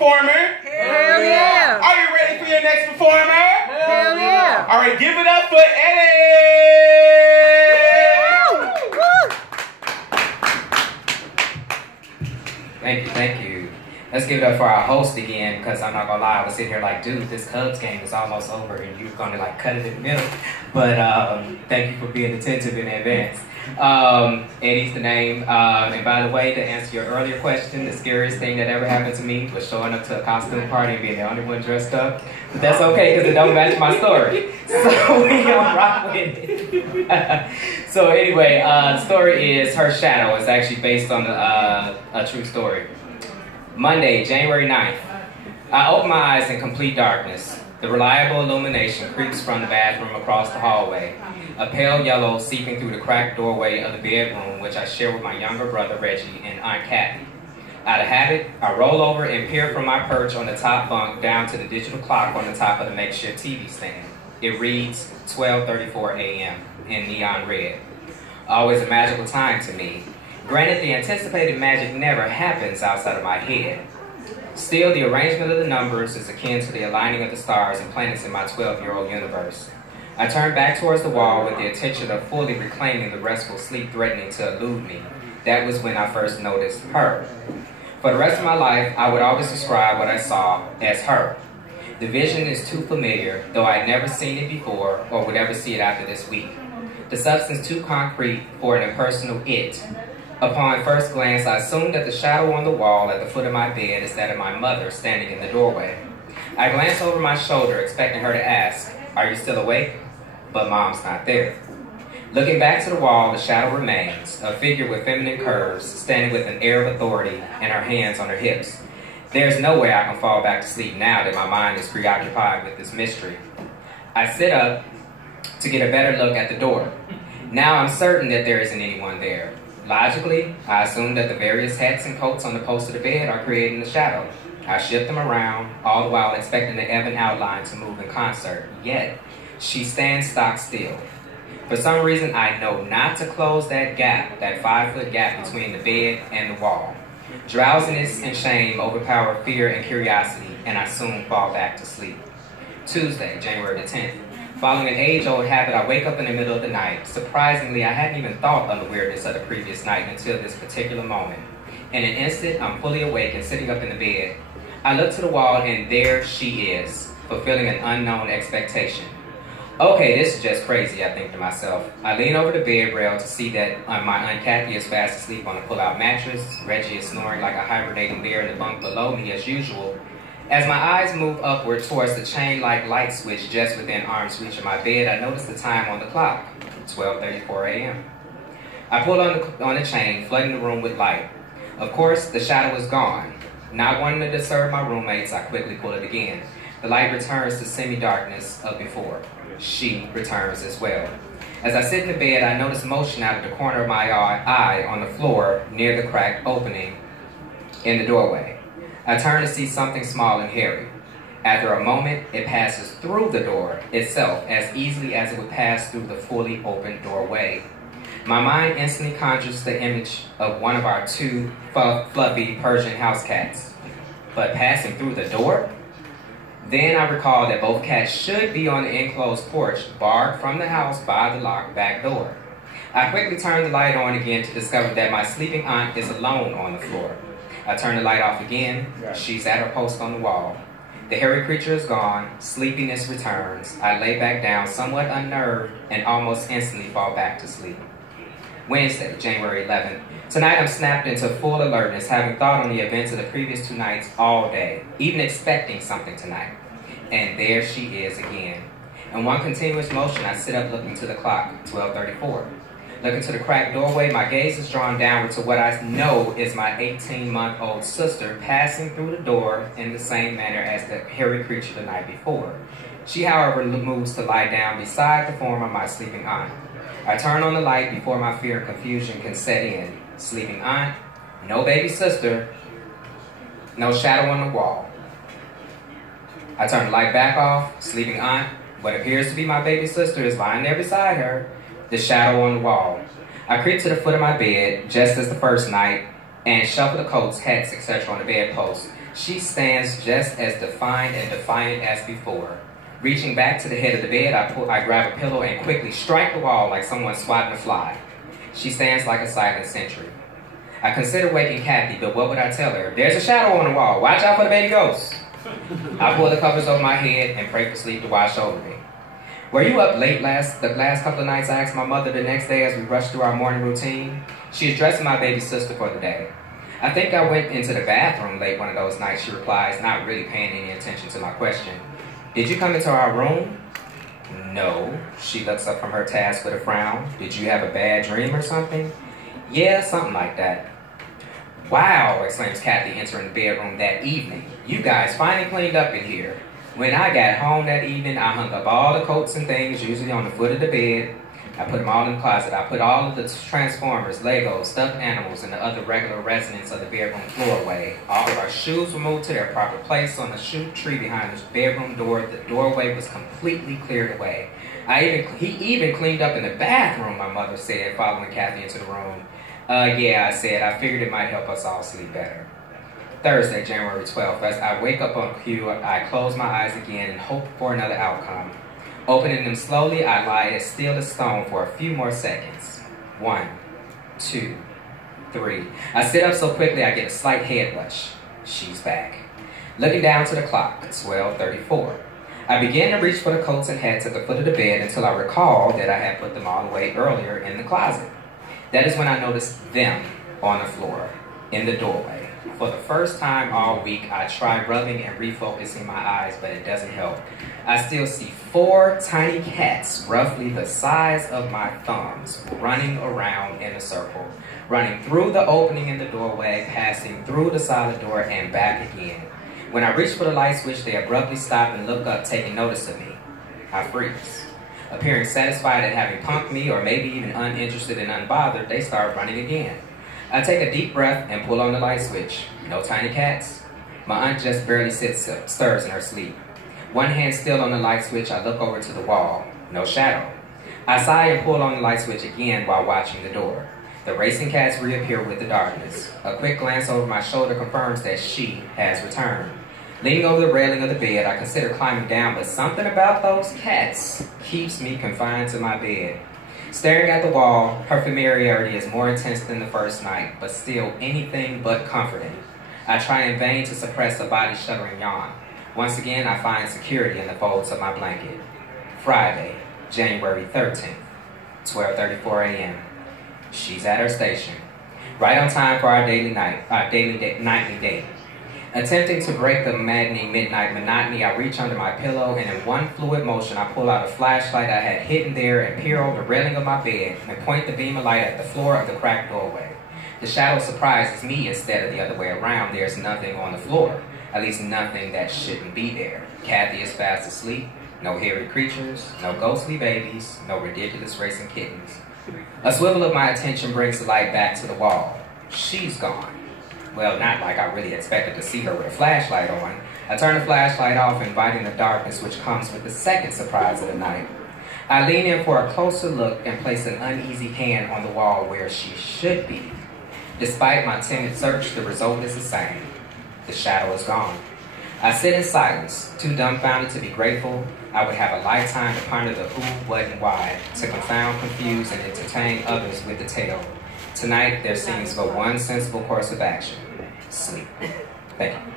Performer? Hell yeah! Are you ready for your next performer? Hell yeah! All right, give it up for Ellie! Thank you. Let's give it up for our host again, because I'm not gonna lie, I was sitting here like, dude, this Cubs game is almost over and you're gonna like cut it in the middle. But thank you for being attentive in advance. Eddie's the name. And by the way, to answer your earlier question, the scariest thing that ever happened to me was showing up to a costume party and being the only one dressed up. But that's okay, because it don't match my story. So we don't rock with it. So anyway, the story is Her Shadow. It's actually based on a true story. Monday, January 9th. I open my eyes in complete darkness. The reliable illumination creeps from the bathroom across the hallway, a pale yellow seeping through the cracked doorway of the bedroom which I share with my younger brother Reggie and Aunt Kathy. Out of habit, I roll over and peer from my perch on the top bunk down to the digital clock on the top of the makeshift TV stand. It reads 12:34 a.m. in neon red. Always a magical time to me. Granted, the anticipated magic never happens outside of my head. Still, the arrangement of the numbers is akin to the aligning of the stars and planets in my 12-year-old universe. I turn back towards the wall with the intention of fully reclaiming the restful sleep threatening to elude me. That was when I first noticed her. For the rest of my life, I would always describe what I saw as her. The vision is too familiar, though I had never seen it before or would ever see it after this week. The substance too concrete for an impersonal it. Upon first glance, I assumed that the shadow on the wall at the foot of my bed is that of my mother standing in the doorway. I glanced over my shoulder, expecting her to ask, "Are you still awake?" But Mom's not there. Looking back to the wall, the shadow remains, a figure with feminine curves, standing with an air of authority and her hands on her hips. There's no way I can fall back to sleep now that my mind is preoccupied with this mystery. I sit up to get a better look at the door. Now I'm certain that there isn't anyone there. Logically, I assume that the various hats and coats on the post of the bed are creating the shadow. I shift them around, all the while expecting the ebon outline to move in concert. Yet, she stands stock still. For some reason, I know not to close that gap, that 5-foot gap between the bed and the wall. Drowsiness and shame overpower fear and curiosity, and I soon fall back to sleep. Tuesday, January the 10th. Following an age-old habit, I wake up in the middle of the night. Surprisingly, I hadn't even thought of the weirdness of the previous night until this particular moment. In an instant, I'm fully awake and sitting up in the bed. I look to the wall, and there she is, fulfilling an unknown expectation. Okay, this is just crazy, I think to myself. I lean over the bed rail to see that my Aunt Kathy is fast asleep on a pull-out mattress. Reggie is snoring like a hibernating bear in the bunk below me as usual. As my eyes move upward towards the chain-like light switch just within arm's reach of my bed, I notice the time on the clock, 12:34 a.m. I pull on the chain, flooding the room with light. Of course, the shadow is gone. Not wanting to disturb my roommates, I quickly pull it again. The light returns to semi-darkness of before. She returns as well. As I sit in the bed, I notice motion out of the corner of my eye on the floor near the cracked opening in the doorway. I turn to see something small and hairy. After a moment, it passes through the door itself as easily as it would pass through the fully open doorway. My mind instantly conjures the image of one of our two fluffy Persian house cats. But passing through the door? Then I recall that both cats should be on the enclosed porch, barred from the house by the locked back door. I quickly turn the light on again to discover that my sleeping aunt is alone on the floor. I turn the light off again. She's at her post on the wall. The hairy creature is gone. Sleepiness returns. I lay back down, somewhat unnerved, and almost instantly fall back to sleep. Wednesday, January 11th. Tonight I'm snapped into full alertness, having thought on the events of the previous 2 nights all day, even expecting something tonight. And there she is again. In one continuous motion, I sit up looking to the clock, 12:34. Looking to the cracked doorway, my gaze is drawn downward to what I know is my 18-month-old sister passing through the door in the same manner as the hairy creature the night before. She, however, moves to lie down beside the form of my sleeping aunt. I turn on the light before my fear and confusion can set in. Sleeping aunt, no baby sister, no shadow on the wall. I turn the light back off. Sleeping aunt, what appears to be my baby sister, is lying there beside her. The shadow on the wall. I creep to the foot of my bed, just as the first night, and shuffle the coats, hats, etc. on the bedpost. She stands just as defined and defiant as before. Reaching back to the head of the bed, I grab a pillow and quickly strike the wall like someone swatting a fly. She stands like a silent sentry. I consider waking Kathy, but what would I tell her? There's a shadow on the wall. Watch out for the baby ghost. I pull the covers over my head and pray for sleep to wash over me. Were you up late the last couple of nights? I asked my mother the next day as we rushed through our morning routine. She is dressing my baby sister for the day. I think I went into the bathroom late one of those nights, she replies, not really paying any attention to my question. Did you come into our room? No. She looks up from her task with a frown. Did you have a bad dream or something? Yeah, something like that. Wow, exclaims Kathy entering the bedroom that evening. You guys finally cleaned up in here. When I got home that evening, I hung up all the coats and things, usually on the foot of the bed. I put them all in the closet. I put all of the Transformers, Legos, stuffed animals, and the other regular residents of the bedroom floor away. All of our shoes were moved to their proper place on the shoe tree behind the bedroom door. The doorway was completely cleared away. He even cleaned up in the bathroom, my mother said, following Kathy into the room. Yeah, I said, I figured it might help us all sleep better. Thursday, January 12th, as I wake up on cue, I close my eyes again and hope for another outcome. Opening them slowly, I lie as still as stone for a few more seconds. 1, 2, 3. I sit up so quickly I get a slight head rush. She's back. Looking down to the clock, 12:34. I begin to reach for the coats and hats at the foot of the bed until I recall that I had put them all away earlier in the closet. That is when I noticed them on the floor, in the doorway. For the first time all week, I try rubbing and refocusing my eyes, but it doesn't help. I still see 4 tiny cats, roughly the size of my thumbs, running around in a circle, running through the opening in the doorway, passing through the solid door, and back again. When I reach for the light switch, they abruptly stop and look up, taking notice of me. I freeze. Appearing satisfied at having punked me, or maybe even uninterested and unbothered, they start running again. I take a deep breath and pull on the light switch. No tiny cats. My aunt just barely stirs in her sleep. One hand still on the light switch, I look over to the wall. No shadow. I sigh and pull on the light switch again while watching the door. The racing cats reappear with the darkness. A quick glance over my shoulder confirms that she has returned. Leaning over the railing of the bed, I consider climbing down, but something about those cats keeps me confined to my bed. Staring at the wall, her familiarity is more intense than the first night, but still anything but comforting. I try in vain to suppress a body-shuddering yawn. Once again, I find security in the folds of my blanket. Friday, January 13th, 12:34 a.m. She's at her station, right on time for our nightly date. Attempting to break the maddening midnight monotony, I reach under my pillow and in one fluid motion, I pull out a flashlight I had hidden there and peer over the railing of my bed and point the beam of light at the floor of the cracked doorway. The shadow surprises me instead of the other way around. There's nothing on the floor, at least nothing that shouldn't be there. Kathy is fast asleep, no hairy creatures, no ghostly babies, no ridiculous racing kittens. A swivel of my attention brings the light back to the wall. She's gone. Well, not like I really expected to see her with a flashlight on. I turn the flashlight off, inviting the darkness which comes with the second surprise of the night. I lean in for a closer look and place an uneasy hand on the wall where she should be. Despite my timid search, the result is the same. The shadow is gone. I sit in silence, too dumbfounded to be grateful. I would have a lifetime to ponder the who, what, and why, to confound, confuse, and entertain others with the tale. Tonight, there seems but one sensible course of action. Sleep. Thank you.